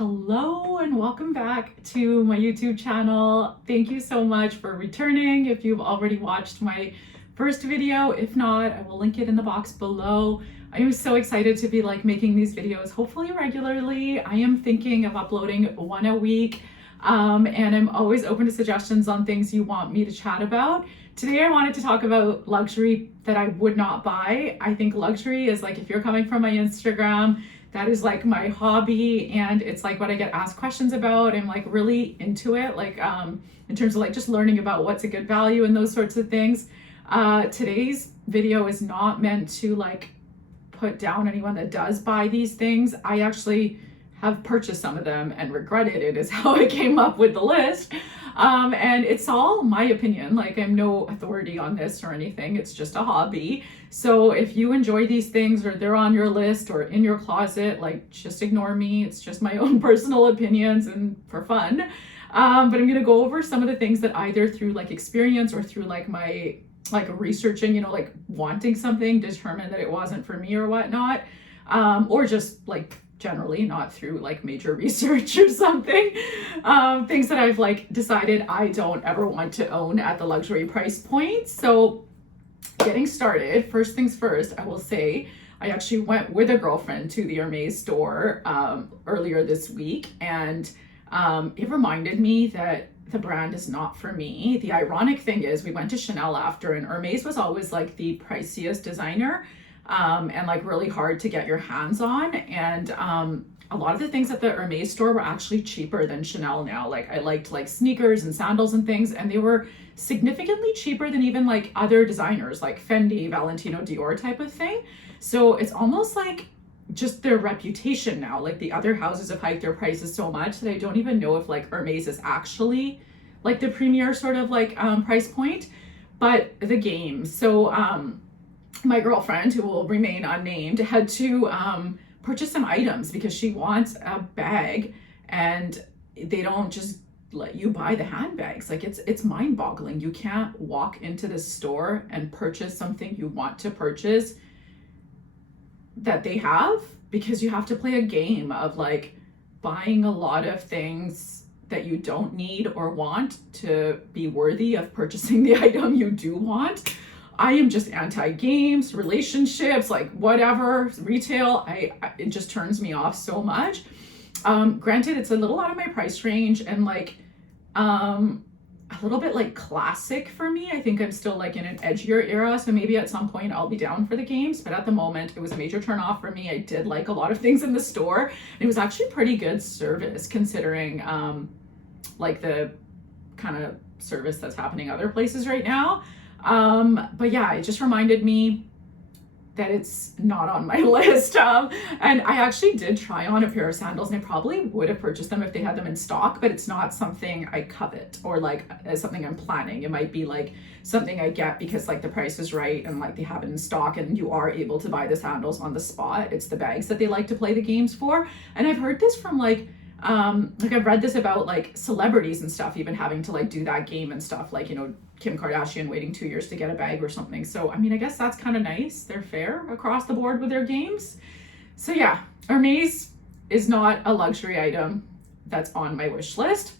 Hello and welcome back to my YouTube channel. Thank you so much for returning. If you've already watched my first video, if not, I will link it in the box below. I am so excited to be making these videos, hopefully regularly. I am thinking of uploading one a week, and I'm always open to suggestions on things you want me to chat about. Today I wanted to talk about luxury that I would not buy. I think luxury is if you're coming from my Instagram, that is my hobby, and it's what I get asked questions about. I'm really into it, in terms of just learning about what's a good value and those sorts of things. Today's video is not meant to put down anyone that does buy these things. I actually have purchased some of them and regretted it, is how I came up with the list. And it's all my opinion. I'm no authority on this or anything. It's just a hobby. So if you enjoy these things or they're on your list or in your closet, just ignore me. It's just my own personal opinions and for fun. But I'm going to go over some of the things that either through experience or through my researching, wanting something, determined that it wasn't for me or whatnot. Or just generally not through major research or something. Things that I've decided I don't ever want to own at the luxury price point. So getting started, first things first, I will say I actually went with a girlfriend to the Hermes store earlier this week, and it reminded me that the brand is not for me. The ironic thing is we went to Chanel after, and Hermes was always the priciest designer, and really hard to get your hands on. And a lot of the things at the Hermes store were actually cheaper than Chanel now. I liked sneakers and sandals and things, and they were significantly cheaper than even other designers like Fendi, Valentino, Dior type of thing. So it's almost just their reputation now. The other houses have hiked their prices so much that I don't even know if Hermes is actually the premier sort of price point. But the game. So my girlfriend, who will remain unnamed, had to purchase some items because she wants a bag, and they don't just let you buy the handbags. It's mind-boggling. You can't walk into the store and purchase something you want to purchase that they have, because you have to play a game of buying a lot of things that you don't need or want to be worthy of purchasing the item you do want. I am just anti-games, relationships, whatever, retail. It just turns me off so much. Granted, it's a little out of my price range, and a little bit classic for me. I think I'm still in an edgier era, so maybe at some point I'll be down for the games, but at the moment it was a major turn off for me. I did a lot of things in the store, and it was actually pretty good service considering the kind of service that's happening other places right now. But yeah, it just reminded me that it's not on my list. And I actually did try on a pair of sandals, and I probably would have purchased them if they had them in stock, but it's not something I covet or as something I'm planning. It might be something I get because the price is right and they have it in stock and you are able to buy the sandals on the spot. It's the bags that they like to play the games for. And I've heard this from I've read this about celebrities and stuff even having to do that game and stuff, Kim Kardashian waiting 2 years to get a bag or something. So I mean, I guess that's kind of nice. They're fair across the board with their games. So yeah, Hermes is not a luxury item that's on my wish list.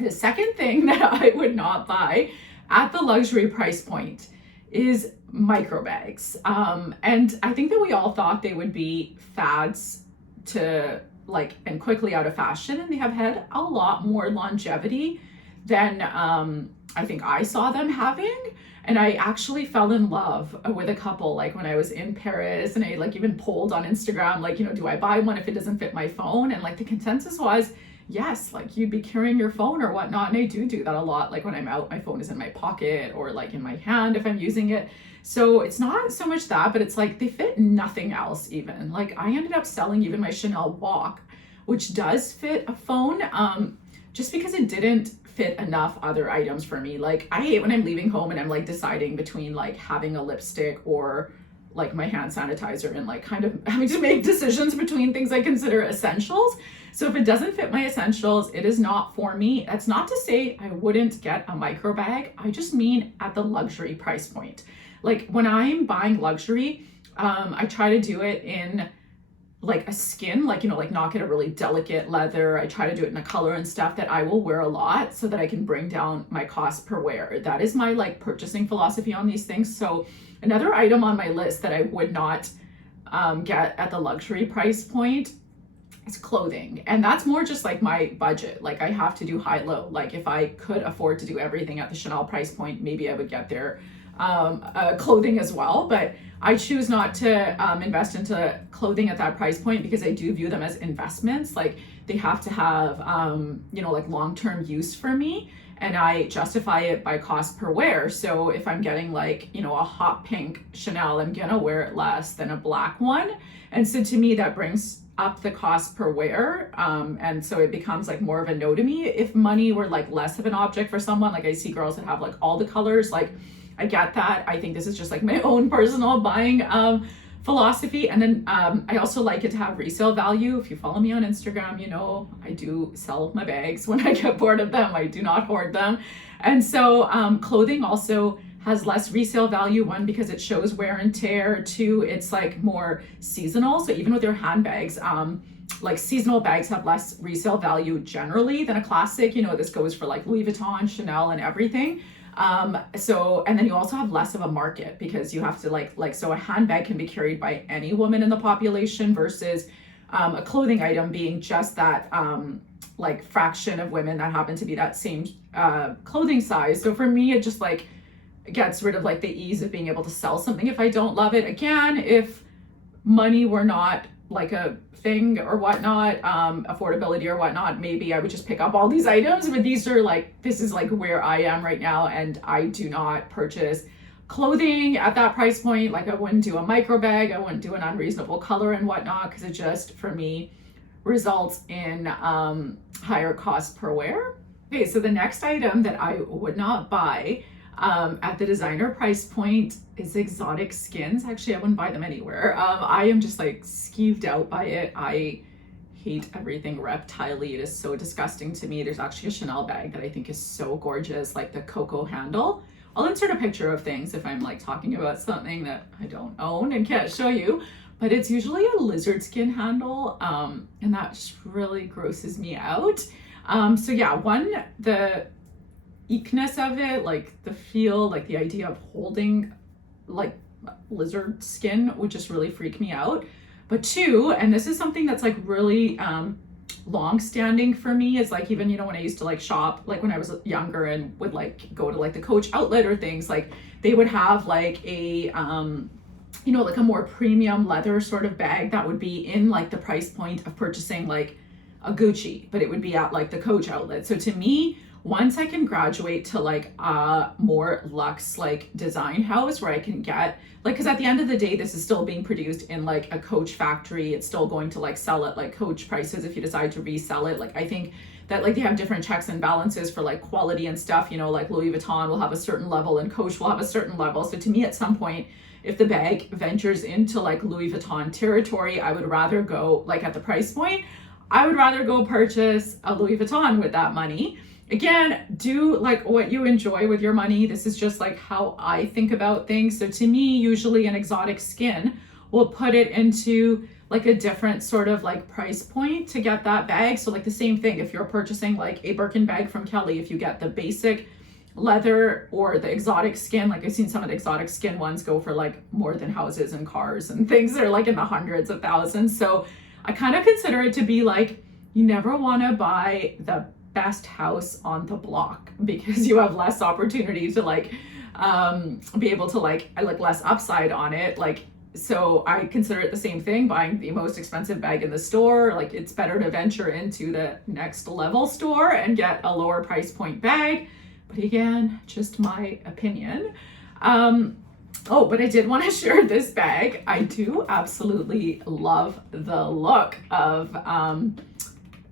The second thing that I would not buy at the luxury price point is micro bags. And I think that we all thought they would be fads to and quickly out of fashion, and they have had a lot more longevity than I think I saw them having. And I actually fell in love with a couple when I was in Paris, and I even polled on Instagram do I buy one if it doesn't fit my phone? And the consensus was yes, you'd be carrying your phone or whatnot. And I do that a lot. When I'm out, my phone is in my pocket or in my hand if I'm using it. So it's not so much that, but it's they fit nothing else even. I ended up selling even my Chanel Walk, which does fit a phone, just because it didn't fit enough other items for me. I hate when I'm leaving home and I'm deciding between having a lipstick or my hand sanitizer, and kind of having to make decisions between things I consider essentials. So if it doesn't fit my essentials, it is not for me. That's not to say I wouldn't get a micro bag. I just mean at the luxury price point. When I'm buying luxury, I try to do it in like a skin, like, you know, like not get a really delicate leather. I try to do it in a color and stuff that I will wear a lot so that I can bring down my cost per wear. That is my like purchasing philosophy on these things. So another item on my list that I would not get at the luxury price point is clothing. And that's more just like my budget. Like I have to do high low. Like if I could afford to do everything at the Chanel price point, maybe I would get their clothing as well. But I choose not to invest into clothing at that price point because I do view them as investments. Like they have to have, you know, like long-term use for me, and I justify it by cost per wear. So if I'm getting like, you know, a hot pink Chanel, I'm gonna wear it less than a black one. And so to me, that brings up the cost per wear. And so it becomes like more of a no to me. If money were like less of an object for someone, like I see girls that have like all the colors, like I get that. I think this is just like my own personal buying philosophy. And then I also like it to have resale value. If you follow me on Instagram, you know, I do sell my bags when I get bored of them. I do not hoard them. And so clothing also has less resale value. One, because it shows wear and tear. Two, it's like more seasonal. So even with your handbags, like seasonal bags have less resale value generally than a classic. You know, this goes for like Louis Vuitton, Chanel, and everything. So, and then you also have less of a market because you have to so a handbag can be carried by any woman in the population versus a clothing item being just that like fraction of women that happen to be that same clothing size. So for me, it just like gets rid of like the ease of being able to sell something if I don't love it. Again, if money were not like a thing or whatnot, affordability or whatnot, maybe I would just pick up all these items, but these are like, this is like where I am right now, and I do not purchase clothing at that price point. Like I wouldn't do a micro bag, I wouldn't do an unreasonable color and whatnot, because it just for me results in higher cost per wear. Okay, so the next item that I would not buy at the designer price point is exotic skins. Actually, I wouldn't buy them anywhere. I am just like skeeved out by it. I hate everything reptile-y. It is so disgusting to me. There's actually a Chanel bag that I think is so gorgeous, like the cocoa handle. I'll insert a picture of things if I'm like talking about something that I don't own and can't show you, but it's usually a lizard skin handle, and that just really grosses me out. So yeah, the eekness of it, like the feel, like the idea of holding like lizard skin would just really freak me out. But two, and this is something that's like really long standing for me, is like, even, you know, when I used to like shop, like when I was younger and would like go to like the Coach outlet or things, like they would have like a you know, like a more premium leather sort of bag that would be in like the price point of purchasing like a Gucci, but it would be at like the Coach outlet. So to me, once I can graduate to like a more luxe like design house where I can get like, because at the end of the day, this is still being produced in like a Coach factory. It's still going to like sell at like Coach prices if you decide to resell it. Like I think that like they have different checks and balances for like quality and stuff, you know, like Louis Vuitton will have a certain level and Coach will have a certain level. So to me, at some point, if the bag ventures into like Louis Vuitton territory, I would rather go like at the price point, I would rather go purchase a Louis Vuitton with that money. Again, do like what you enjoy with your money. This is just like how I think about things. So to me, usually an exotic skin will put it into like a different sort of like price point to get that bag. So like the same thing, if you're purchasing like a Birkin bag from Kelly, if you get the basic leather or the exotic skin, like I've seen some of the exotic skin ones go for like more than houses and cars and things that are like in the hundreds of thousands. So I kind of consider it to be like, you never want to buy the best house on the block because you have less opportunity to like be able to like less upside on it. Like, so I consider it the same thing, buying the most expensive bag in the store. Like it's better to venture into the next level store and get a lower price point bag. But again, just my opinion. Oh, but I did want to share this bag. I do absolutely love the look of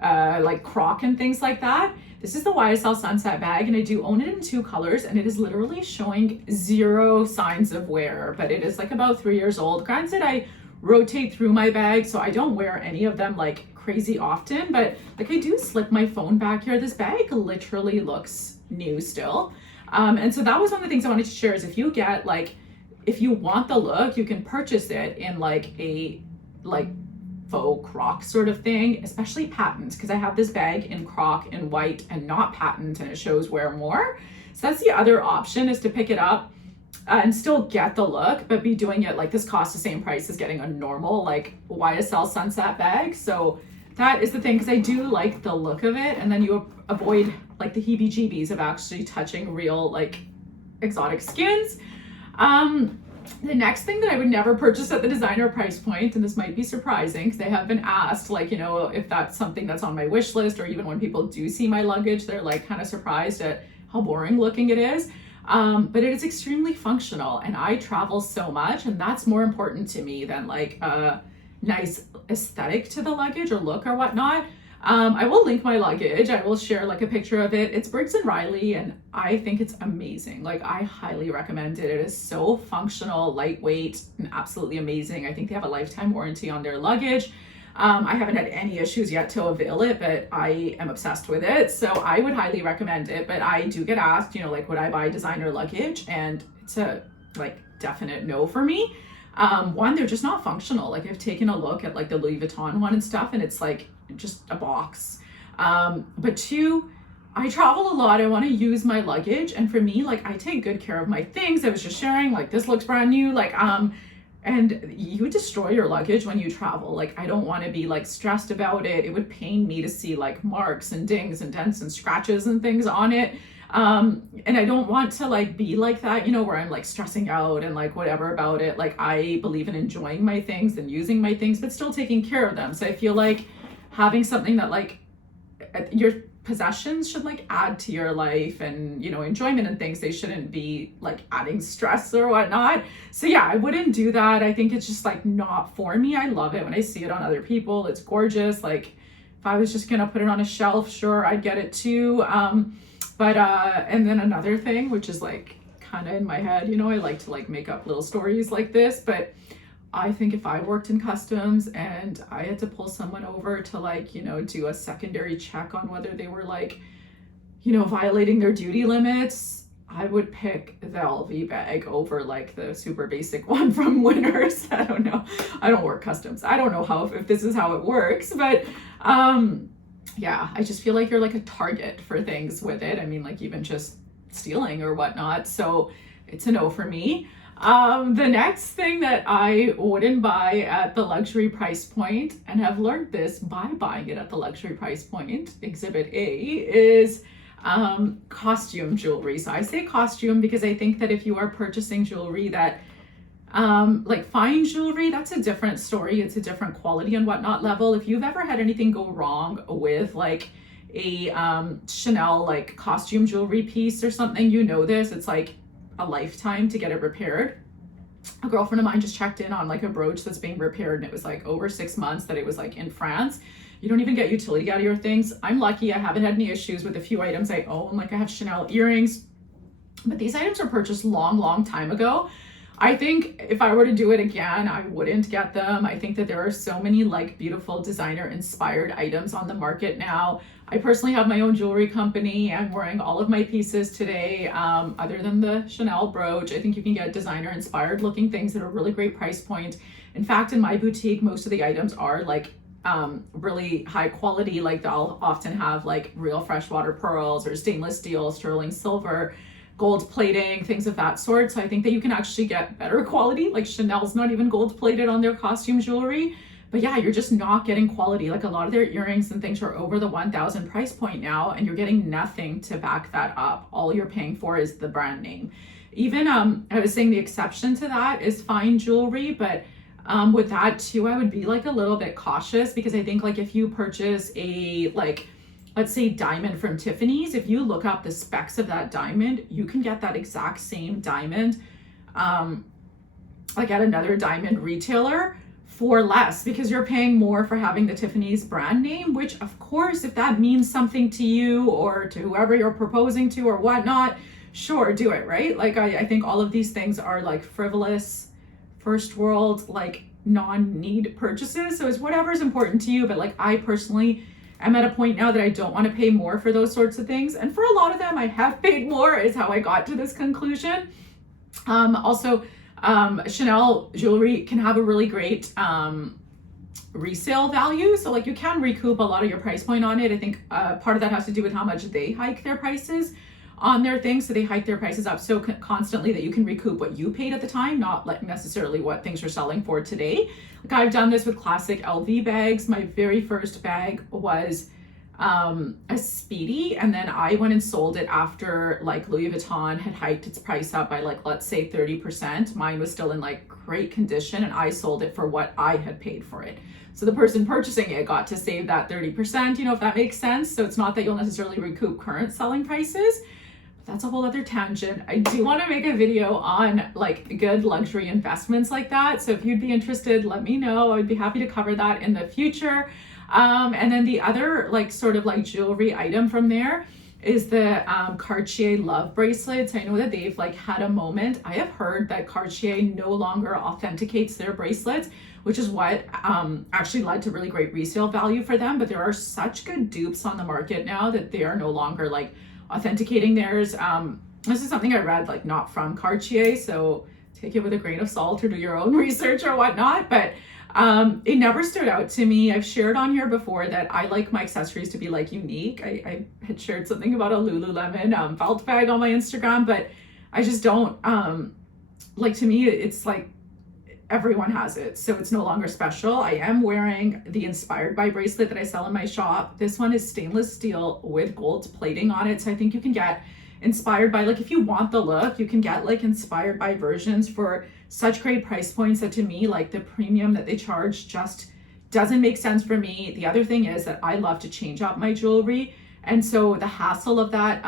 like croc and things like that. This is the YSL Sunset bag, and I do own it in 2 colors, and it is literally showing 0 signs of wear, but it is like about 3 years old. Granted, I rotate through my bag, so I don't wear any of them like crazy often, but like I do slip my phone back here. This bag literally looks new still. And so that was one of the things I wanted to share, is if you get like, if you want the look, you can purchase it in like a faux croc sort of thing, especially patent, because I have this bag in croc and white and not patent, and it shows wear more. So that's the other option, is to pick it up and still get the look, but be doing it like this costs the same price as getting a normal like YSL Sunset bag. So that is the thing, because I do like the look of it, and then you avoid like the heebie-jeebies of actually touching real like exotic skins. The next thing that I would never purchase at the designer price point, and this might be surprising because they have been asked, like, you know, if that's something that's on my wish list, or even when people do see my luggage, they're like kind of surprised at how boring looking it is. But it is extremely functional, and I travel so much, and that's more important to me than like a nice aesthetic to the luggage or look or whatnot. I will link my luggage. I will share like a picture of it. It's Briggs & Riley, and I think it's amazing. Like, I highly recommend it. It is so functional, lightweight, and absolutely amazing. I think they have a lifetime warranty on their luggage. I haven't had any issues yet to avail it, but I am obsessed with it. So I would highly recommend it. But I do get asked, you know, like, would I buy designer luggage? And it's a like definite no for me. One, they're just not functional. Like, I've taken a look at like the Louis Vuitton one and stuff, and it's like just a box. But two, I travel a lot. I want to use my luggage, and for me, like, I take good care of my things. I was just sharing, like, this looks brand new, like, and you destroy your luggage when you travel. Like, I don't want to be like stressed about it. It would pain me to see like marks and dings and dents and scratches and things on it. And I don't want to like be like that, you know, where I'm like stressing out and like whatever about it. Like, I believe in enjoying my things and using my things, but still taking care of them. So I feel like having something that like your possessions should like add to your life and, you know, enjoyment and things. They shouldn't be like adding stress or whatnot. So yeah, I wouldn't do that. I think it's just like not for me. I love it when I see it on other people. It's gorgeous. Like, if I was just gonna put it on a shelf, sure, I'd get it too. And then another thing, which is like kind of in my head, you know, I like to like make up little stories like this, but I think if I worked in customs and I had to pull someone over to like, you know, do a secondary check on whether they were like, you know, violating their duty limits, I would pick the LV bag over like the super basic one from Winners. I don't know. I don't work customs. I don't know how, if this is how it works, but yeah, I just feel like you're like a target for things with it. I mean, like even just stealing or whatnot. So it's a no for me. The next thing that I wouldn't buy at the luxury price point, and have learned this by buying it at the luxury price point, exhibit A, is costume jewelry. So I say costume because I think that if you are purchasing jewelry that like fine jewelry, that's a different story. It's a different quality and whatnot level. If you've ever had anything go wrong with like a Chanel like costume jewelry piece or something, you know this, it's like a lifetime to get it repaired. A girlfriend of mine just checked in on like a brooch that's being repaired, and it was like over 6 months that it was like in France. You don't even get utility out of your things. I'm lucky I haven't had any issues with a few items I own. Like, I have Chanel earrings, but these items were purchased long time ago. I think if I were to do it again, I wouldn't get them. I think that there are so many like beautiful designer inspired items on the market now. I personally have my own jewelry company. I'm wearing all of my pieces today, other than the Chanel brooch. I think you can get designer inspired looking things at a really great price point. In fact, in my boutique, most of the items are like really high quality. Like, they'll often have like real freshwater pearls or stainless steel, sterling silver, gold plating, things of that sort. So I think that you can actually get better quality. Like, Chanel's not even gold plated on their costume jewelry. But yeah, you're just not getting quality. Like, a lot of their earrings and things are over the 1,000 price point now, and you're getting nothing to back that up. All you're paying for is the brand name. Even I was saying the exception to that is fine jewelry, but with that too, I would be like a little bit cautious, because I think like if you purchase a like, let's say diamond from Tiffany's, if you look up the specs of that diamond, you can get that exact same diamond like at another diamond retailer for less, because you're paying more for having the Tiffany's brand name, which of course, if that means something to you or to whoever you're proposing to or whatnot, sure, do it, right? Like, I think all of these things are like frivolous, first world, like non-need purchases. So it's whatever's important to you. But like, I personally am at a point now that I don't want to pay more for those sorts of things. And for a lot of them, I have paid more, is how I got to this conclusion. Also, Chanel jewelry can have a really great resale value. So like you can recoup a lot of your price point on it. I think part of that has to do with how much they hike their prices on their things. So they hike their prices up so constantly that you can recoup what you paid at the time, not like necessarily what things are selling for today. Like I've done this with classic LV bags. My very first bag was a Speedy, and then I went and sold it after like Louis Vuitton had hiked its price up by like, let's say 30%. Mine was still in like great condition, and I sold it for what I had paid for it. So the person purchasing it got to save that 30%, you know, if that makes sense. So it's not that you'll necessarily recoup current selling prices. That's a whole other tangent. I do want to make a video on like good luxury investments like that. So if you'd be interested, let me know. I'd be happy to cover that in the future. And then the other like sort of like jewelry item from there is the Cartier love bracelets. I know that they've like had a moment. I have heard that Cartier no longer authenticates their bracelets, which is what actually led to really great resale value for them. But there are such good dupes on the market now that they are no longer like authenticating theirs. This is something I read, like not from Cartier, so take it with a grain of salt or do your own research or whatnot, but it never stood out to me. I've shared on here before that I like my accessories to be like unique. I had shared something about a Lululemon belt bag on my Instagram, but I just don't, like to me, it's like everyone has it, so it's no longer special. I am wearing the Inspired by bracelet that I sell in my shop. This one is stainless steel with gold plating on it, so I think you can get inspired by, like if you want the look, you can get like inspired by versions for such great price points that to me, like the premium that they charge just doesn't make sense for me. The other thing is that I love to change up my jewelry, and so the hassle of that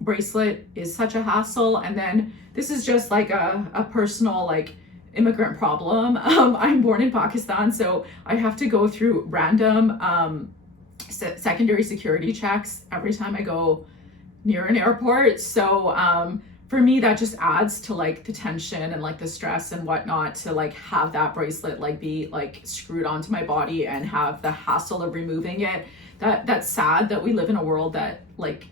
bracelet is such a hassle. And then this is just like a personal like immigrant problem. I'm born in Pakistan, so I have to go through random secondary security checks every time I go near an airport. So for me, that just adds to like the tension and like the stress and whatnot to like have that bracelet like be like screwed onto my body and have the hassle of removing it. That's sad that we live in a world that like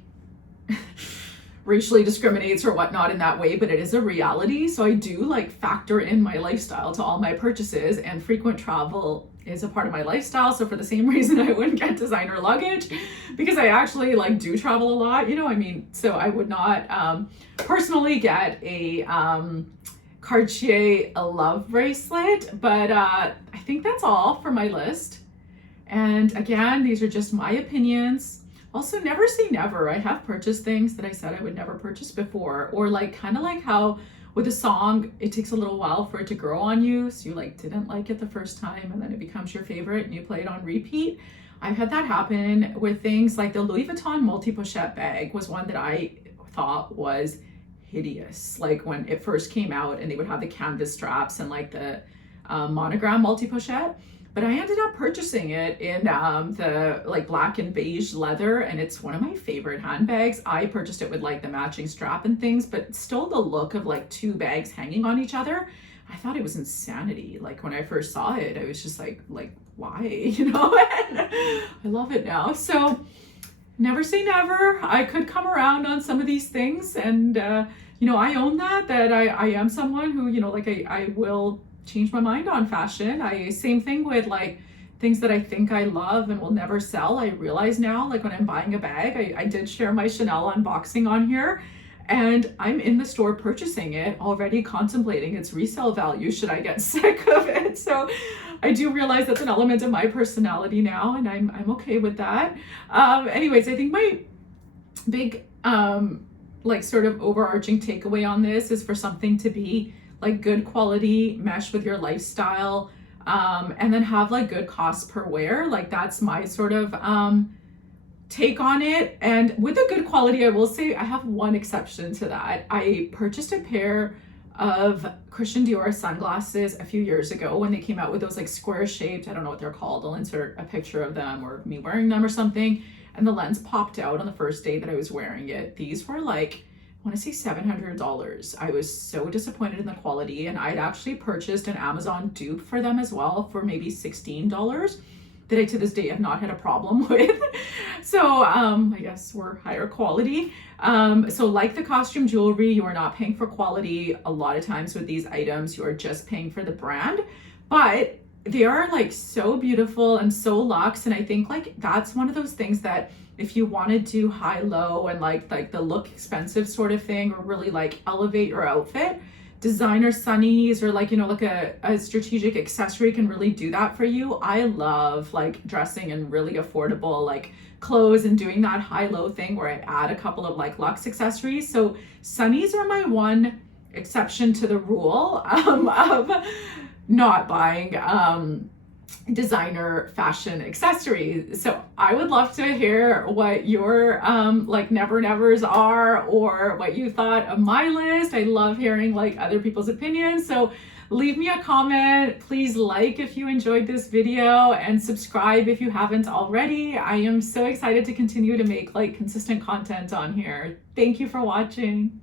racially discriminates or whatnot in that way, but it is a reality. So I do like factor in my lifestyle to all my purchases, and frequent travel is a part of my lifestyle. So for the same reason I wouldn't get designer luggage, because I actually like do travel a lot, you know, I mean, so I would not personally get a Cartier love bracelet, but I think that's all for my list. And again, these are just my opinions. Also, never say never. I have purchased things that I said I would never purchase before, or like kind of like how with a song, it takes a little while for it to grow on you. So you like didn't like it the first time and then it becomes your favorite and you play it on repeat. I've had that happen with things like the Louis Vuitton multi-pochette bag was one that I thought was hideous. Like when it first came out and they would have the canvas straps and like the monogram multi-pochette. But I ended up purchasing it in the like black and beige leather, and it's one of my favorite handbags. I purchased it with like the matching strap and things, but still the look of like two bags hanging on each other, I thought it was insanity. Like when I first saw it, I was just like why, you know? And I love it now. So never say never. I could come around on some of these things, and you know, I own that I am someone who, you know, like I will change my mind on fashion. Same thing with like things that I think I love and will never sell. I realize now, like when I'm buying a bag, I did share my Chanel unboxing on here, and I'm in the store purchasing it, already contemplating its resale value should I get sick of it. So I do realize that's an element of my personality now, and I'm okay with that. Anyways, I think my big like sort of overarching takeaway on this is for something to be like good quality, mesh with your lifestyle, and then have like good cost per wear. Like that's my sort of take on it. And with the good quality, I will say I have one exception to that. I purchased a pair of Christian Dior sunglasses a few years ago when they came out with those like square shaped, I don't know what they're called, I'll insert a picture of them or me wearing them or something, and the lens popped out on the first day that I was wearing it. These were like, I want to say $700. I was so disappointed in the quality, and I'd actually purchased an Amazon dupe for them as well for maybe $16 that I to this day have not had a problem with. So I guess we're higher quality. So like the costume jewelry, you are not paying for quality. A lot of times with these items, you are just paying for the brand. But they are like so beautiful and so luxe. And I think like that's one of those things that if you want to do high low and like the look expensive sort of thing, or really like elevate your outfit, designer sunnies or like, you know, like a strategic accessory can really do that for you. I love like dressing in really affordable like clothes and doing that high low thing where I add a couple of like luxe accessories. So sunnies are my one exception to the rule of not buying designer fashion accessories. So I would love to hear what your like never nevers are, or what you thought of my list. I love hearing like other people's opinions. So leave me a comment. Please like if you enjoyed this video, and subscribe if you haven't already. I am so excited to continue to make like consistent content on here. Thank you for watching.